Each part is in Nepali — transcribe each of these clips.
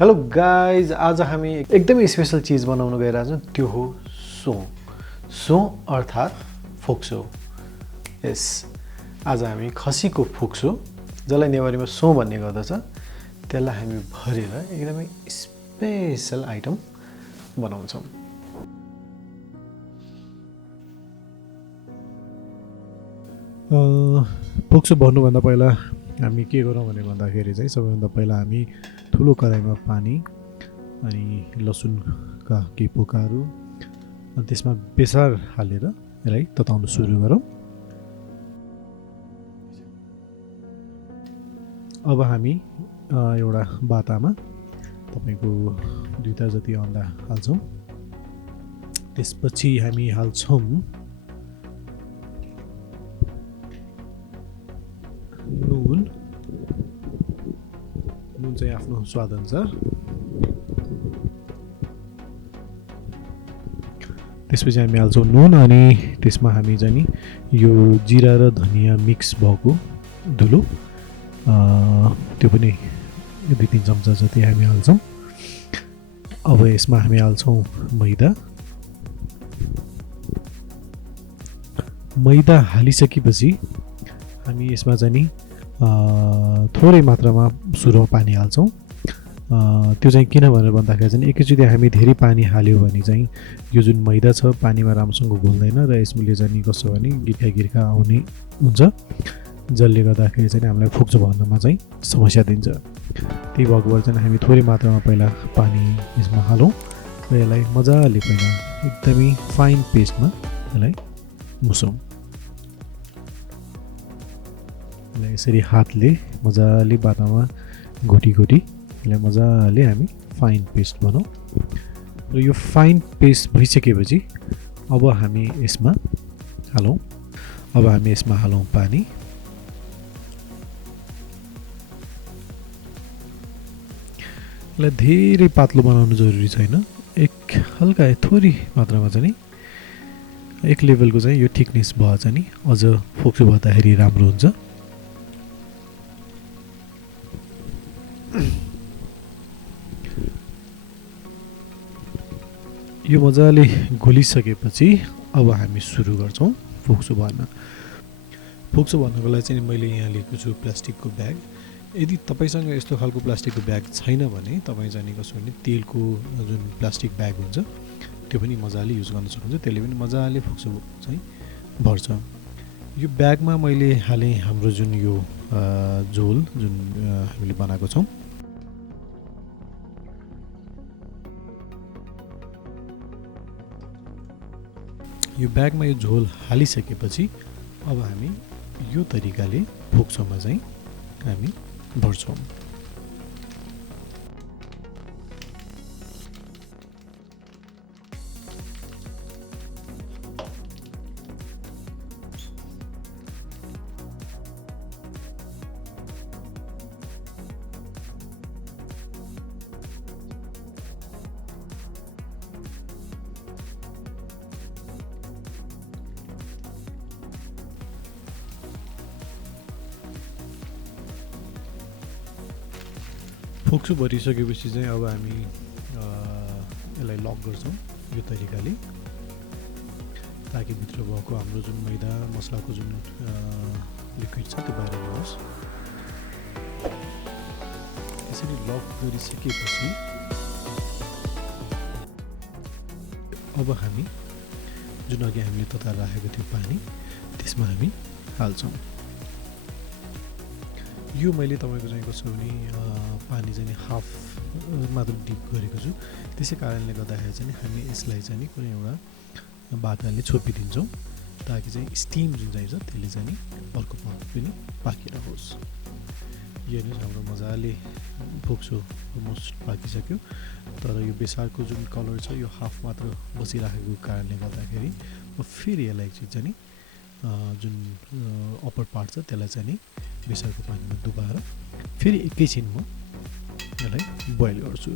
हेलो गाइज, आज हामी एकदमै स्पेशल चिज बनाउन गइरहेछौँ। त्यो हो सो सो अर्थात् फोक्सो। यस, आज हामी खसीको फोक्सो, जसलाई नेवारीमा सो भन्ने गर्दछ, त्यसलाई हामी भरेर एकदमै स्पेशल आइटम बनाउँछौँ। फोक्सो भन्नुभन्दा पहिला हामी के गरौँ भने भन्दाखेरि चाहिँ सबैभन्दा पहिला हामी ठुलो कराईमा पानी अनि लसुनका केही पोकाहरू अनि त्यसमा बेसार हालेर यसलाई तताउन सुरु गरौँ। अब हामी एउटा बातामा तपाईको 2टा जति अन्डा हाल्छौँ। त्यसपछि हामी हाल्छौँ नुन चाहिँ आफ्नो स्वाद अनुसार। त्यसपछि हामी हाल्छौँ नुन अनि त्यसमा हामी चाहिँ नि यो जिरा र धनिया मिक्स भएको धुलो त्यो पनि 2-3 चम्चा जति हामी हाल्छौँ। अब यसमा हामी हाल्छौँ मैदा हालिसकेपछि हामी यसमा चाहिँ नि थोरै मात्रामा सुरुमा पानी हाल्छौँ। त्यो चाहिँ किन भनेर भन्दाखेरि चाहिँ एकैचोटि हामी धेरै पानी हाल्यो भने चाहिँ यो जुन मैदा छ पानीमा राम्रोसँग घुल्दैन र यसले चाहिँ कस्तो भने गिर्खा आउने हुन्छ, जसले गर्दाखेरि चाहिँ हामीलाई फोक्सो भन्नमा चाहिँ समस्या दिन्छ। त्यही भएको भएर चाहिँ हामी थोरै मात्रामा पहिला पानी यसमा हालौँ र यसलाई मजाले पहिला एकदमै फाइन पेस्टमा यसलाई मुसौँ। यसरी हातले मजाले बातामा घोटी यसलाई मजाले हामी फाइन पेस्ट बनाऊ र यो फाइन पेस्ट भइसकेपछि अब हामी यसमा हालौँ पानी। यसलाई धेरै पातलो बनाउनु जरुरी छैन, एक हल्का थोरै मात्रामा चाहिँ एक लेभलको चाहिँ यो थिकनेस भयो चाहिँ नि अझ फोक्सो भन्दाखेरि राम्रो हुन्छ। यो मजाले घोलिसकेपछि अब हामी सुरु गर्छौँ फोक्सो भन्न। फोक्सो भन्नको लागि चाहिँ मैले यहाँ लिएको छु प्लास्टिकको ब्याग। यदि तपाईसँग यस्तो खालको प्लास्टिकको ब्याग छैन भने तपाईँ चाहिँ कसो भने तेलको जुन प्लास्टिक ब्याग हुन्छ त्यो पनि मजाले युज गर्न सक्नुहुन्छ, त्यसले पनि मजाले फोक्सो चाहिँ भर्छ। यो ब्यागमा मैले हालेँ हाम्रो जुन यो झोल जुन हामीले बनाएको छौँ। यो ब्यागमा यो झोल हालिसकेपछि अब हामी यो तरिकाले फोक्सोमा चाहिँ हामी भर्छौँ। फोक्सो भरिसकेपछि चाहिँ अब हामी यसलाई लक गर्छौँ यो तरिकाले, ताकि भित्र भएको हाम्रो जुन मैदा मसलाको जुन लिक्विड छ त्यो बाहिर जाओस्। यसरी लक गरिसकेपछि अब हामी जुन अघि हामीले तताएर राखेको थियो पानी त्यसमा हामी हाल्छौँ। यो मैले तपाईँको चाहिँ कसो भने पानी चाहिँ हाफ मात्र डिप गरेको छु, त्यसै कारणले गर्दाखेरि चाहिँ हामी यसलाई चाहिँ कुनै एउटा बाटाले छोपिदिन्छौँ ताकि चाहिँ स्टिम जुन चाहिन्छ त्यसले चाहिँ अर्को पनि पाकिरहोस्। यो हेर्नुहोस् हाम्रो मजाले फोक्सो अलमोस्ट पाकिसक्यो, तर यो बेसारको जुन कलर छ यो हाफ मात्र बसिराखेको कारणले गर्दाखेरि फेरि यसलाई चाहिँ जुन अप्पर पार्ट छ त्यसलाई चाहिँ बेसारको पानीमा डुबाएर फेरि एकैछिन म यसलाई बोइल गर्छु।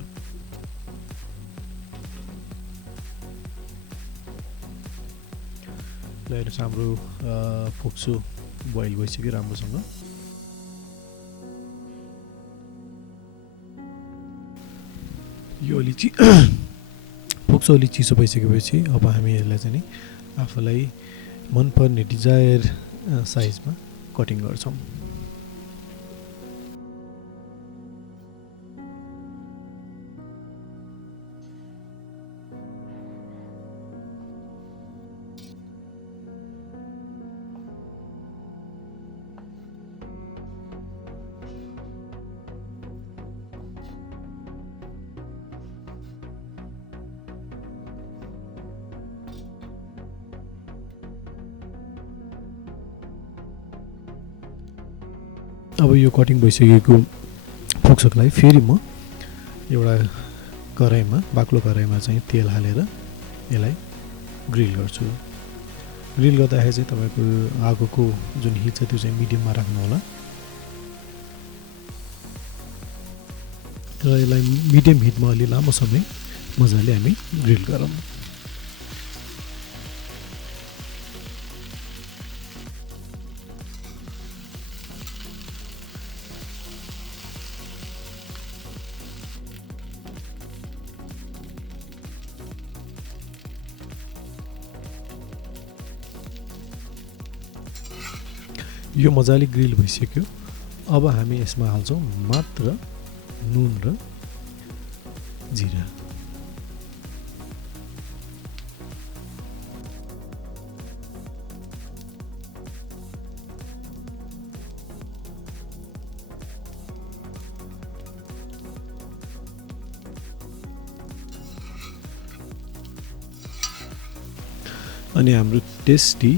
ल हेर्नुहोस् हाम्रो फोक्सो बोइल भइसक्यो राम्रोसँग। यो अलि फोक्सो अलि चिसो भइसकेपछि अब हामी यसलाई चाहिँ नि आफूलाई मनपर्ने डिजायर साइजमा कटिङ गर्छौँ। अब यो कटिङ भइसकेको फोक्सोलाई फेरि म एउटा कराईमा बाक्लो कराईमा चाहिँ तेल हालेर यसलाई ग्रिल गर्छु। ग्रिल गर्दाखेरि चाहिँ तपाईँको आगोको जुन हिट छ त्यो चाहिँ मिडियममा राख्नु होला र यसलाई मिडियम हिटमा अलि लामो समय मजाले हामी ग्रिल गरौँ। यो मजाले ग्रिल भइसक्यो। अब हामी यसमा हाल्छौँ मात्र नुन र जिरा। अनि हाम्रो टेस्टी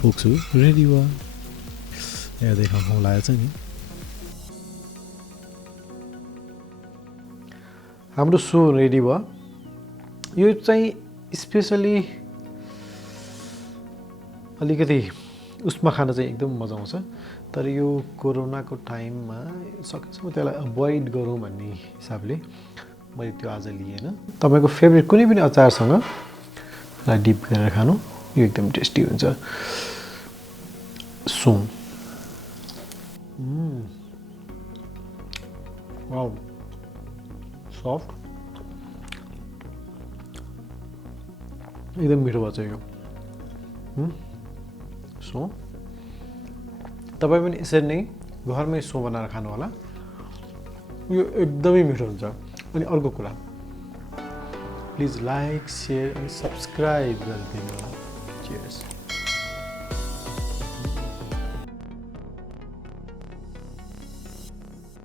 फोक्सो रेडी भयो। हेर्दै खाउँ लागेको छ नि। हाम्रो सो रेडी भयो। यो चाहिँ स्पेसली अलिकति उसमा खान चाहिँ एकदम मजा आउँछ, तर यो कोरोनाको टाइममा सकेसम्म त्यसलाई अभोइड गरौँ भन्ने हिसाबले मैले त्यो आज लिएन। तपाईँको फेभरेट कुनै पनि अचारसँग डिप गरेर खानु, यो एकदम टेस्टी हुन्छ। सो वाउ, सफ्ट, एकदम मिठो भन्छ यो। सो तपाईँ पनि यसरी नै घरमै सो बनाएर खानु होला, यो एकदमै मिठो हुन्छ। अनि अर्को कुरा, प्लिज लाइक, सेयर अनि सब्सक्राइब गरिदिनु होला। चियर्स।